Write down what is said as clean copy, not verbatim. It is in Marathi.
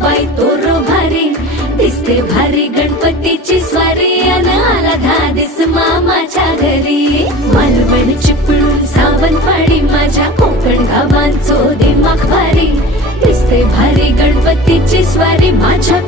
बाई तोरो भारी दिसते भारी गणपतीची स्वारी अन आला धादिस मामाच्या घरी मालवण चिपळूण सावंतवाडी माझ्या कोकण गावांचो दिमाग भारी दिसते भारी गणपतीची स्वारी माझ्या